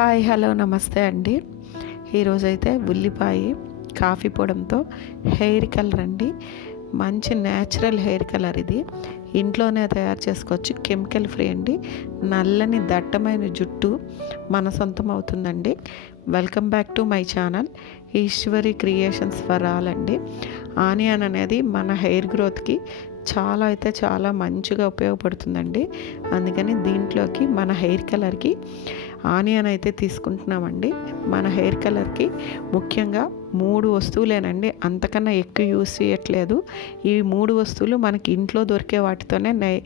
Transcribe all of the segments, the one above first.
Hi hello నమస్తే అండి. ఈరోజైతే ఉల్లిపాయ కాఫీ పొడంతో హెయిర్ కలర్ అండి. మంచి న్యాచురల్ హెయిర్ కలర్ ఇది. ఇంట్లోనే తయారు చేసుకోవచ్చు. కెమికల్ ఫ్రీ అండి. నల్లని దట్టమైన జుట్టు మన సొంతం అవుతుందండి. Welcome back to my channel. Eswari creations for all అండి. ఆనియన్ అనేది మన హెయిర్ గ్రోత్కి చాలా అయితే చాలా మంచిగా ఉపయోగపడుతుందండి. అందుకని దీంట్లోకి మన హెయిర్ కలర్కి ఆనియన్ అయితే తీసుకుంటున్నామండి. మన హెయిర్ కలర్కి ముఖ్యంగా మూడు వస్తువులేనండి. అంతకన్నా ఎక్కువ యూస్ చేయట్లేదు. ఈ మూడు వస్తువులు మనకి ఇంట్లో దొరికే వాటితోనే నే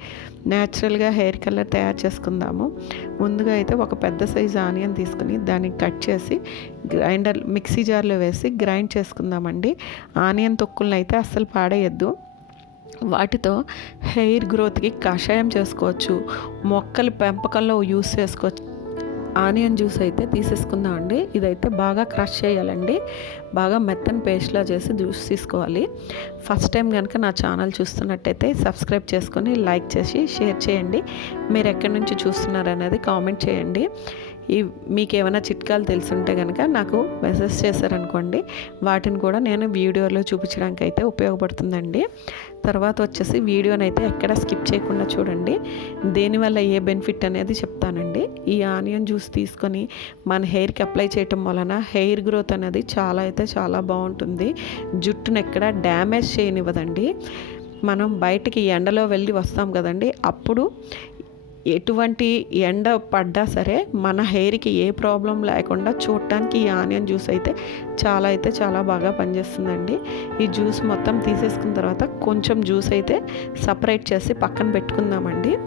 న్యాచురల్గా హెయిర్ కలర్ తయారు చేసుకుందాము. ముందుగా అయితే ఒక పెద్ద సైజు ఆనియన్ తీసుకుని దాన్ని కట్ చేసి గ్రైండర్ మిక్సీ జార్లో వేసి గ్రైండ్ చేసుకుందామండి. ఆనియన్ తొక్కులను అయితే అస్సలు పాడేయద్దు. వాటితో హెయిర్ గ్రోత్కి కషాయం చేసుకోవచ్చు మొక్కల పెంపకంలో యూస్ చేసుకోవచ్చు. ఆనియన్ జ్యూస్ అయితే తీసేసుకుందామండి ఇదైతే బాగా క్రష్ చేయాలండి. బాగా మెత్తని పేస్ట్లా చేసి జ్యూస్ తీసుకోవాలి. ఫస్ట్ టైం కనుక నా ఛానల్ చూస్తున్నట్టయితే సబ్స్క్రైబ్ చేసుకొని లైక్ చేసి షేర్ చేయండి. మీరు ఎక్కడి నుంచి చూస్తున్నారనేది కామెంట్ చేయండి. ఈ మీకు ఏమైనా చిట్కాలు తెలుసుంటే కనుక నాకు మెసేజ్ చేశారనుకోండి. వాటిని కూడా నేను వీడియోలో చూపించడానికి అయితే ఉపయోగపడుతుందండి. తర్వాత వచ్చేసి వీడియోని అయితే ఎక్కడ స్కిప్ చేయకుండా చూడండి. దేనివల్ల ఏ బెనిఫిట్ అనేది చెప్తానండి. ఈ ఆనియన్ జ్యూస్ తీసుకొని మన హెయిర్కి అప్లై చేయటం వలన హెయిర్ గ్రోత్ అనేది చాలా అయితే చాలా బాగుంటుంది. జుట్టును ఎక్కడ డ్యామేజ్ చేయనివ్వదండి. మనం బయటికి ఎండలో వెళ్ళి వస్తాం కదండి. అప్పుడు ఎటువంటి ఎండ పడ్డా సరే మన హెయిర్కి ఏ ప్రాబ్లం లేకుండా చూడటానికి ఈ ఆనియన్ జ్యూస్ అయితే చాలా అయితే చాలా బాగా పనిచేస్తుందండి. ఈ జ్యూస్ మొత్తం తీసేసుకున్న తర్వాత కొంచెం జ్యూస్ అయితే సపరేట్ చేసి పక్కన పెట్టుకుందామండి.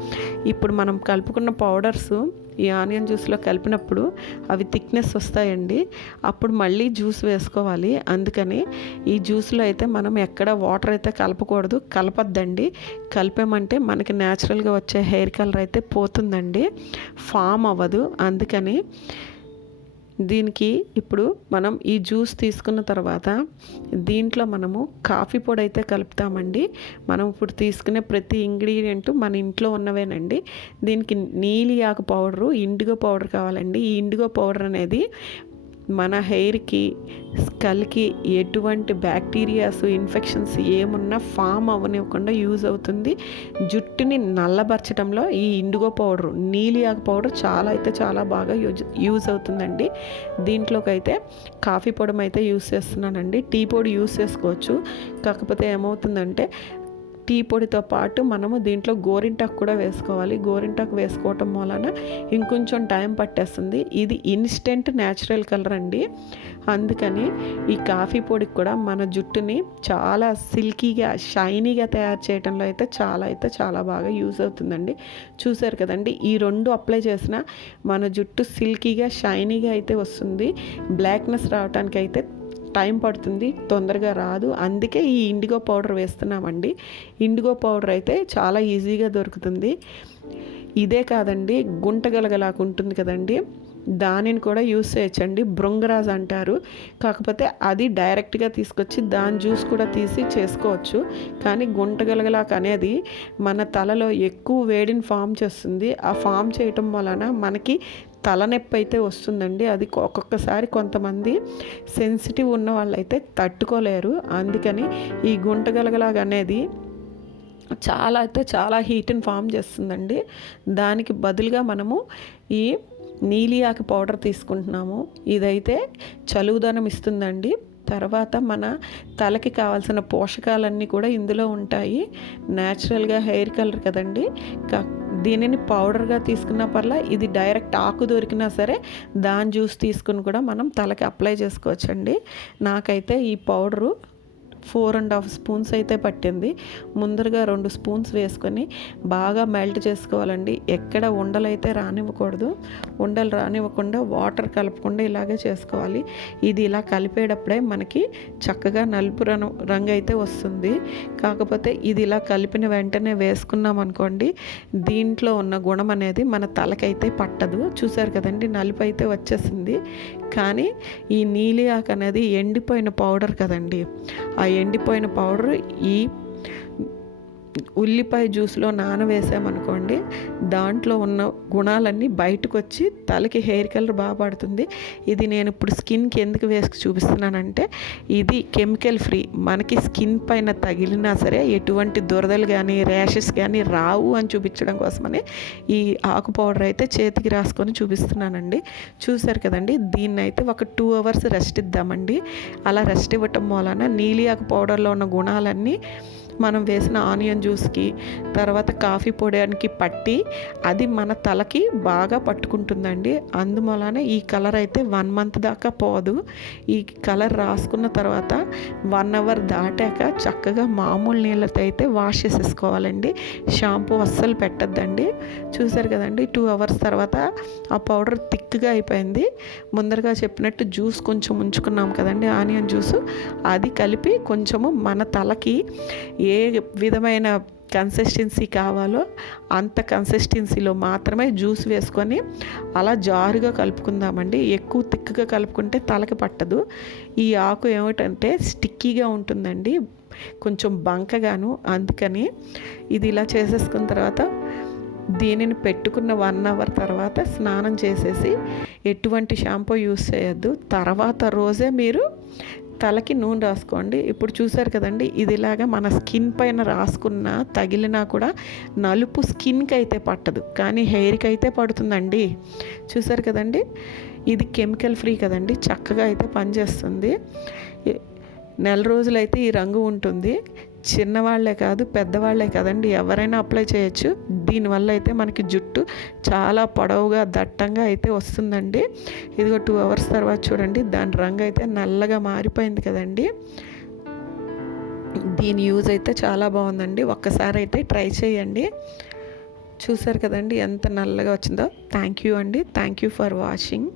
ఇప్పుడు మనం కలుపుకున్న పౌడర్స్ ఈ ఆనియన్ జ్యూస్లో కలిపినప్పుడు అవి థిక్నెస్ వస్తాయండి. అప్పుడు మళ్ళీ జ్యూస్ వేసుకోవాలి. అందుకని ఈ జ్యూస్లో అయితే మనం ఎక్కడ వాటర్ అయితే కలపకూడదు కలపద్దండి. కలిపామంటే మనకి న్యాచురల్గా వచ్చే హెయిర్ కలర్ అయితే పోతుందండి. ఫామ్ అవ్వదు. అందుకని దీనికి ఇప్పుడు మనం ఈ జ్యూస్ తీసుకున్న తర్వాత దీంట్లో మనము కాఫీ పొడి అయితే కలుపుతామండి. మనం ఇప్పుడు తీసుకునే ప్రతి ఇంగ్రీడియంట్ మన ఇంట్లో ఉన్నవేనండి. దీనికి నీలి ఆకు పౌడరు ఇండిగో పౌడర్ కావాలండి. ఈ ఇండిగో పౌడర్ అనేది మన హెయిర్కి స్కల్కి ఎటువంటి బ్యాక్టీరియాస్ ఇన్ఫెక్షన్స్ ఏమున్నా ఫామ్ అవ్వనివ్వకుండా యూజ్ అవుతుంది. జుట్టుని నల్లబరచడంలో ఈ ఇండిగో పౌడర్ నీలియాకు పౌడర్ చాలా అయితే చాలా బాగా యూజ్ యూజ్ అవుతుందండి. దీంట్లోకి అయితే కాఫీ పొడి అయితే యూస్ చేస్తున్నానండి. టీ పొడి యూస్ చేసుకోవచ్చు. కాకపోతే ఏమవుతుందంటే టీ పొడితో పాటు మనము దీంట్లో గోరింటాకు కూడా వేసుకోవాలి. గోరింటాకు వేసుకోవటం వలన ఇంకొంచెం టైం పట్టేస్తుంది. ఇది ఇన్స్టెంట్ న్యాచురల్ కలర్ అండి. అందుకని ఈ కాఫీ పొడికి కూడా మన జుట్టుని చాలా సిల్కీగా షైనీగా తయారు చేయడంలో అయితే చాలా అయితే చాలా బాగా యూజ్ అవుతుందండి. చూసారు కదండి ఈ రెండు అప్లై చేసిన మన జుట్టు సిల్కీగా షైనీగా అయితే వస్తుంది. బ్లాక్నెస్ రావడానికి అయితే టైం పడుతుంది తొందరగా రాదు. అందుకే ఈ ఇండిగో పౌడర్ వేస్తున్నామండి. ఇండిగో పౌడర్ అయితే చాలా ఈజీగా దొరుకుతుంది. ఇదే కాదండి గుంట గుంటగలగలాగా ఉంటుంది కదండి. దానిని కూడా యూస్ చేయొచ్చండి. బృంగరాజ్ అంటారు. కాకపోతే అది డైరెక్ట్గా తీసుకొచ్చి దాని జ్యూస్ కూడా తీసి చేసుకోవచ్చు. కానీ గుంటగలగలాక అనేది మన తలలో ఎక్కువ వేడిని ఫామ్ చేస్తుంది. ఆ ఫామ్ చేయటం వలన మనకి తలనొప్పి అయితే వస్తుందండి. అది ఒక్కొక్కసారి కొంతమంది సెన్సిటివ్ ఉన్న వాళ్ళైతే తట్టుకోలేరు. అందుకని ఈ గుంటగలగలాగా అనేది చాలా అయితే చాలా హీట్ని ఫామ్ చేస్తుందండి. దానికి బదులుగా మనము ఈ నీలియాకి పౌడర్ తీసుకుంటున్నాము. ఇదైతే చలువుదనం ఇస్తుందండి. తర్వాత మన తలకి కావాల్సిన పోషకాలన్నీ కూడా ఇందులో ఉంటాయి. న్యాచురల్గా హెయిర్ కలర్ కదండి. దీనిని పౌడర్గా తీసుకున్న పర్లా ఇది డైరెక్ట్ ఆకు దొరికినా సరే దాని జ్యూస్ తీసుకుని కూడా మనం తలకి అప్లై చేసుకోవచ్చండి. నాకైతే ఈ powder four and half spoons అయితే పట్టింది. ముందరగా రెండు స్పూన్స్ వేసుకొని బాగా మెల్ట్ చేసుకోవాలండి. ఎక్కడ ఉండలు అయితే రానివ్వకూడదు. ఉండలు రానివ్వకుండా వాటర్ కలపకుండా ఇలాగే చేసుకోవాలి. ఇది ఇలా కలిపేటప్పుడే మనకి చక్కగా నలుపు రంగు అయితే వస్తుంది. కాకపోతే ఇది ఇలా కలిపిన వెంటనే వేసుకున్నాం అనుకోండి దీంట్లో ఉన్న గుణం అనేది మన తలకైతే పట్టదు. చూసారు కదండి నలుపు అయితే వచ్చేసింది. కానీ ఈ నీలి ఆకు అనేది ఎండిపోయిన పౌడర్ కదండి. ఆ ఎండిపోయిన పౌడర్ ఈ ఉల్లిపాయ జ్యూస్లో నానవేసామనుకోండి దాంట్లో ఉన్న గుణాలన్నీ బయటకు వచ్చి తలకి హెయిర్ కలర్ బాగా పడుతుంది. ఇది నేను ఇప్పుడు స్కిన్కి ఎందుకు వేసుకు చూపిస్తున్నానంటే ఇది కెమికల్ ఫ్రీ. మనకి స్కిన్ పైన తగిలినా సరే ఎటువంటి దురదలు కానీ ర్యాషెస్ కానీ రావు అని చూపించడం కోసమని ఈ ఆకు పౌడర్ అయితే చేతికి రాసుకొని చూపిస్తున్నానండి. చూశారు కదండి దీన్ని అయితే ఒక టూ అవర్స్ రెస్ట్ ఇద్దామండి. అలా రెస్ట్ ఇవ్వటం మూలన నీలి ఆకు పౌడర్లో ఉన్న గుణాలన్నీ మనం వేసిన ఆనియన్ జ్యూస్కి తర్వాత కాఫీ పొడియానికి పట్టి అది మన తలకి బాగా పట్టుకుంటుందండి. అందువలన ఈ కలర్ అయితే వన్ మంత్ దాకా పోదు. ఈ కలర్ రాసుకున్న తర్వాత వన్ అవర్ దాటాక చక్కగా మామూలు నీళ్ళతో అయితే వాష్ చేసేసుకోవాలండి. షాంపూ అస్సలు పెట్టద్దండి. చూసారు కదండి టూ అవర్స్ తర్వాత ఆ పౌడర్ థిక్గా అయిపోయింది. ముందరగా చెప్పినట్టు జ్యూస్ కొంచెం ఉంచుకున్నాం కదండి ఆనియన్ జ్యూస్. అది కలిపి కొంచెము మన తలకి ఏ విధమైన కన్సిస్టెన్సీ కావాలో అంత కన్సిస్టెన్సీలో మాత్రమే జ్యూస్ వేసుకొని అలా జారుగా కలుపుకుందామండి. ఎక్కువ తిక్కుగా కలుపుకుంటే తలకి పట్టదు. ఈ ఆకు ఏమిటంటే స్టిక్కీగా ఉంటుందండి. కొంచెం బంకగాను. అందుకని ఇది ఇలా చేసేసుకున్న తర్వాత దీనిని పెట్టుకున్న వన్ అవర్ తర్వాత స్నానం చేసేసి ఎటువంటి షాంపూ యూస్ చేయొద్దు. తర్వాత రోజే మీరు తలకి నూనె రాసుకోండి. ఇప్పుడు చూసారు కదండి ఇది ఇలాగా మన స్కిన్ పైన రాసుకున్న తగిలినా కూడా నలుపు స్కిన్కి అయితే పట్టదు. కానీ హెయిర్కి అయితే పడుతుందండి. చూసారు కదండి ఇది కెమికల్ ఫ్రీ కదండి చక్కగా అయితే పనిచేస్తుంది. నెల రోజులైతే ఈ రంగు ఉంటుంది. చిన్నవాళ్ళే కాదు పెద్దవాళ్ళే కదండి. ఎవరైనా అప్లై చేయొచ్చు. దీనివల్ల అయితే మనకి జుట్టు చాలా పొడవుగా దట్టంగా అయితే వస్తుందండి. ఇదిగో టూ అవర్స్ తర్వాత చూడండి. దాని రంగు అయితే నల్లగా మారిపోయింది కదండి. దీని యూజ్ అయితే చాలా బాగుందండి. ఒక్కసారి అయితే ట్రై చేయండి. చూసారు కదండి ఎంత నల్లగా వచ్చిందో. థ్యాంక్ యూ అండి. Thank you for watching